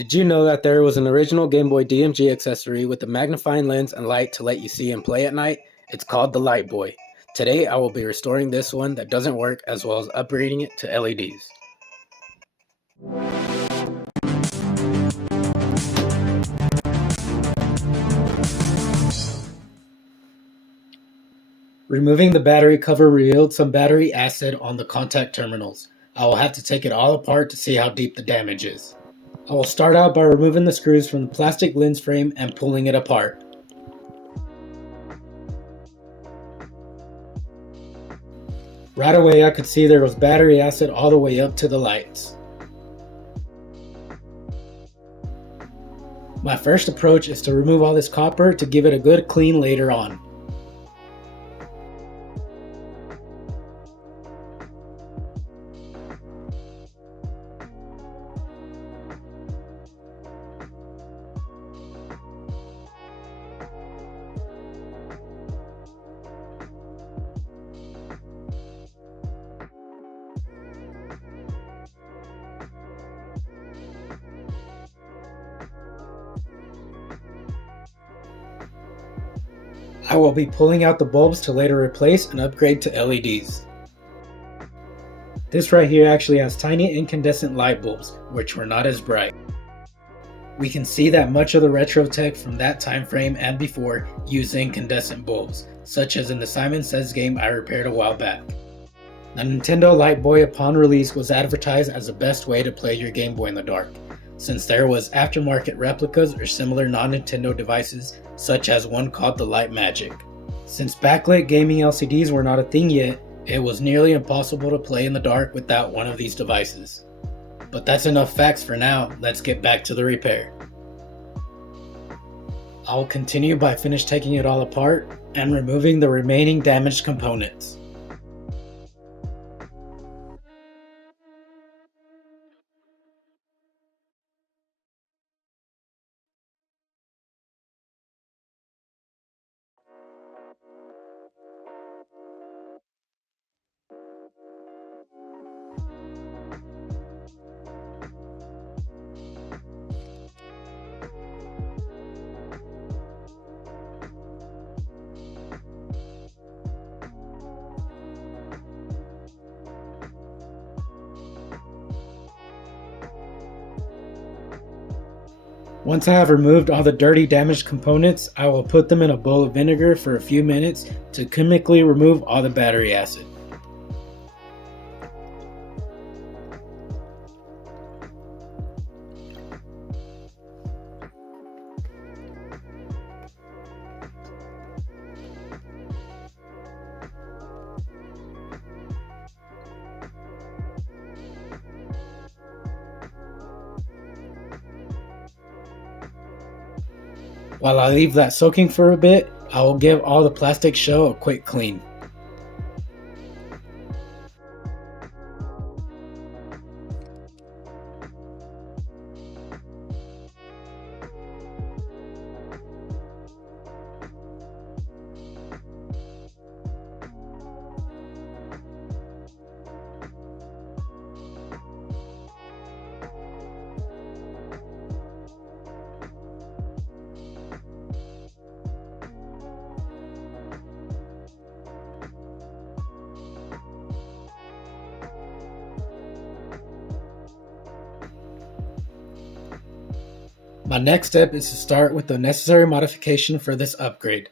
Did you know that there was an original Game Boy DMG accessory with a magnifying lens and light to let you see and play at night? It's called the Lightboy. Today I will be restoring this one that doesn't work as well as upgrading it to LEDs. Removing the battery cover revealed some battery acid on the contact terminals. I will have to take it all apart to see how deep the damage is. I will start out by removing the screws from the plastic lens frame and pulling it apart. Right away I could see there was battery acid all the way up to the lights. My first approach is to remove all this copper to give it a good clean later on. I will be pulling out the bulbs to later replace and upgrade to LEDs. This right here actually has tiny incandescent light bulbs, which were not as bright. We can see that much of the retro tech from that time frame and before used incandescent bulbs, such as in the Simon Says game I repaired a while back. The Nintendo Lightboy upon release was advertised as the best way to play your Game Boy in the dark, since there was aftermarket replicas or similar non-Nintendo devices, such as one called the Light Magic. Since backlit gaming LCDs were not a thing yet, it was nearly impossible to play in the dark without one of these devices. But that's enough facts for now, let's get back to the repair. I'll continue by taking it all apart and removing the remaining damaged components. Once I have removed all the dirty damaged components, I will put them in a bowl of vinegar for a few minutes to chemically remove all the battery acid. While I leave that soaking for a bit, I will give all the plastic shell a quick clean. My next step is to start with the necessary modification for this upgrade.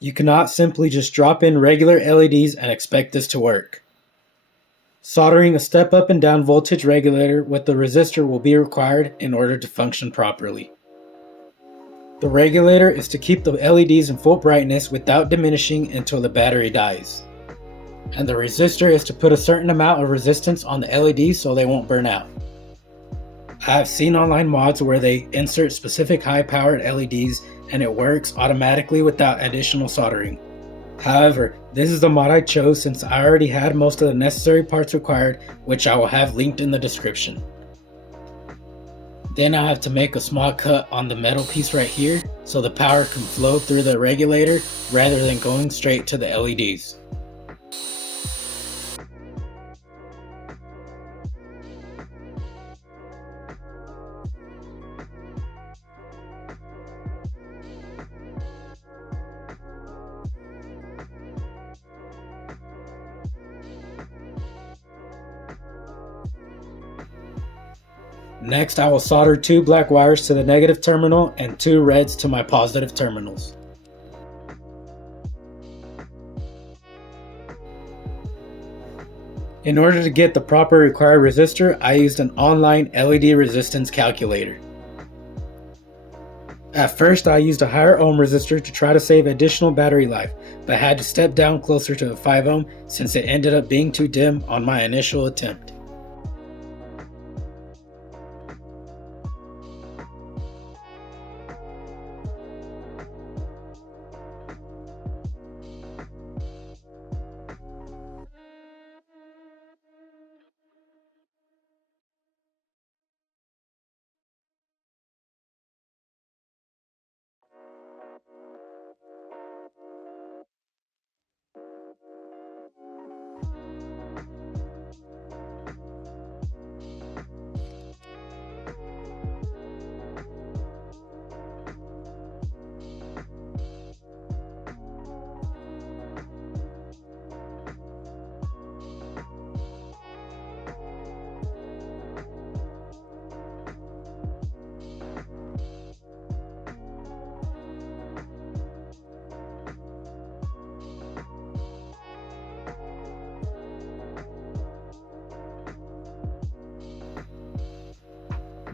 You cannot simply just drop in regular LEDs and expect this to work. Soldering a step up and down voltage regulator with the resistor will be required in order to function properly. The regulator is to keep the LEDs in full brightness without diminishing until the battery dies. And the resistor is to put a certain amount of resistance on the LEDs so they won't burn out. I have seen online mods where they insert specific high-powered LEDs and it works automatically without additional soldering. However, this is the mod I chose since I already had most of the necessary parts required, which I will have linked in the description. Then I have to make a small cut on the metal piece right here so the power can flow through the regulator rather than going straight to the LEDs. Next, I will solder 2 black wires to the negative terminal and 2 reds to my positive terminals. In order to get the proper required resistor, I used an online LED resistance calculator. At first, I used a higher ohm resistor to try to save additional battery life, but had to step down closer to a 5 ohm since it ended up being too dim on my initial attempt.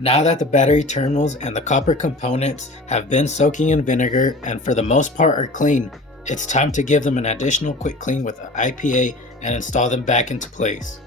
Now that the battery terminals and the copper components have been soaking in vinegar and for the most part are clean, it's time to give them an additional quick clean with IPA and install them back into place.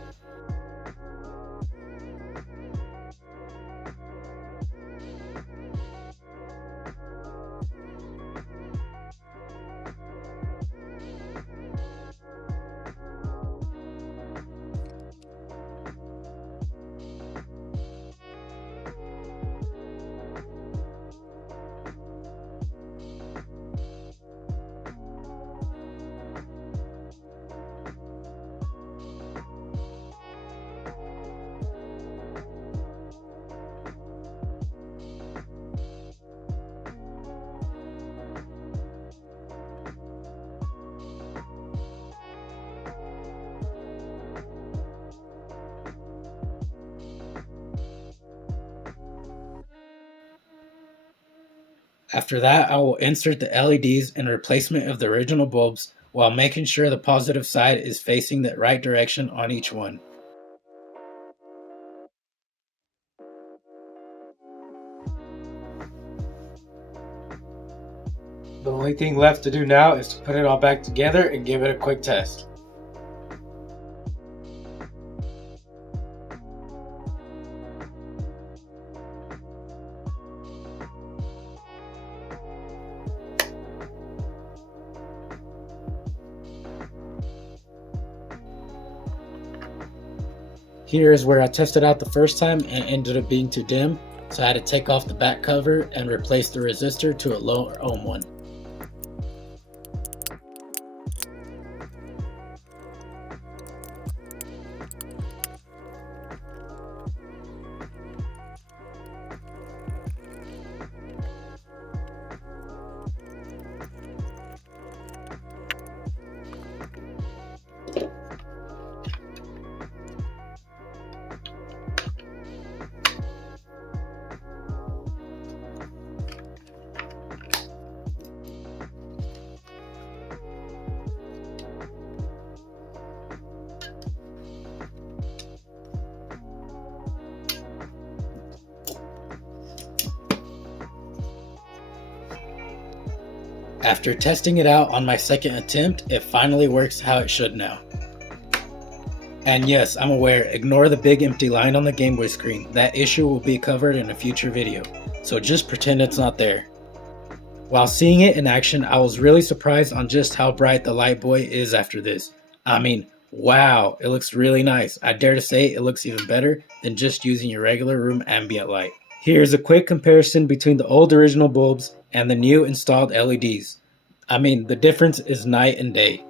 After that, I will insert the LEDs in replacement of the original bulbs while making sure the positive side is facing the right direction on each one. The only thing left to do now is to put it all back together and give it a quick test. Here is where I tested out the first time and ended up being too dim, so I had to take off the back cover and replace the resistor to a lower ohm one. After testing it out on my second attempt, it finally works how it should now. And yes, I'm aware, ignore the big empty line on the Game Boy screen. That issue will be covered in a future video, so just pretend it's not there. While seeing it in action, I was really surprised on just how bright the Lightboy is after this. I mean, wow, it looks really nice. I dare to say it looks even better than just using your regular room ambient light. Here's a quick comparison between the old original bulbs and the new installed LEDs. I mean, the difference is night and day.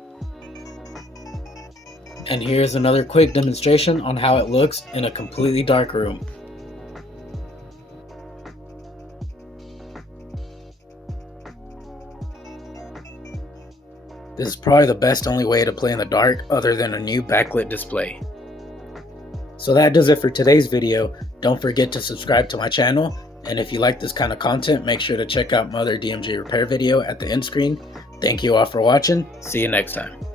And here's another quick demonstration on how it looks in a completely dark room. This is probably the best only way to play in the dark other than a new backlit display. So that does it for today's video. Don't forget to subscribe to my channel, and if you like this kind of content, make sure to check out my other DMJ repair video at the end screen. Thank you all for watching. See you next time.